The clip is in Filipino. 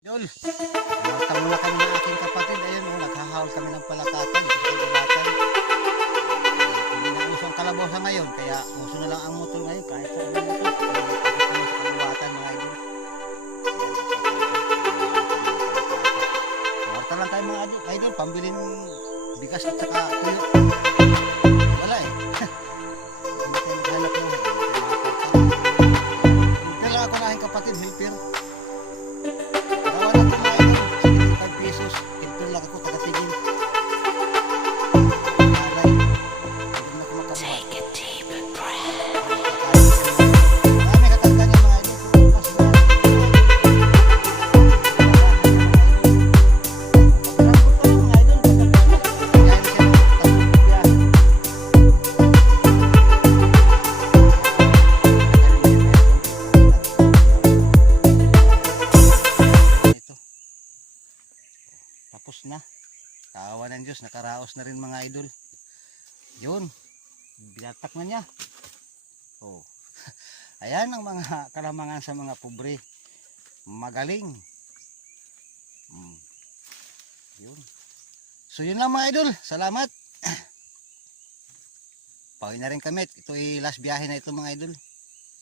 Idol, tama na kami ng aking kapatid. Ayun, naghahawal kami ng palakatan. Hindi na uso ang kalabosa ngayon, kaya uso na lang ang motor ngayon. Kahit sa ano motor, sa kagubatan mga idol. Marta lang tayo mga idol, pambiling bigas at saka tuyo. Wala eh. Hindi tayo maghanap ng helper lang ako na aking kapatid, helper. Tapos na. Kawa ng Diyos, nakaraos na rin mga idol. Yun, binatak na niya. Oh. Ayan ang mga kalamangan sa mga pobre. Magaling. Yun. So yun lang mga idol. Salamat. Pauwi na rin kami. Ito ay last biyahe na ito mga idol.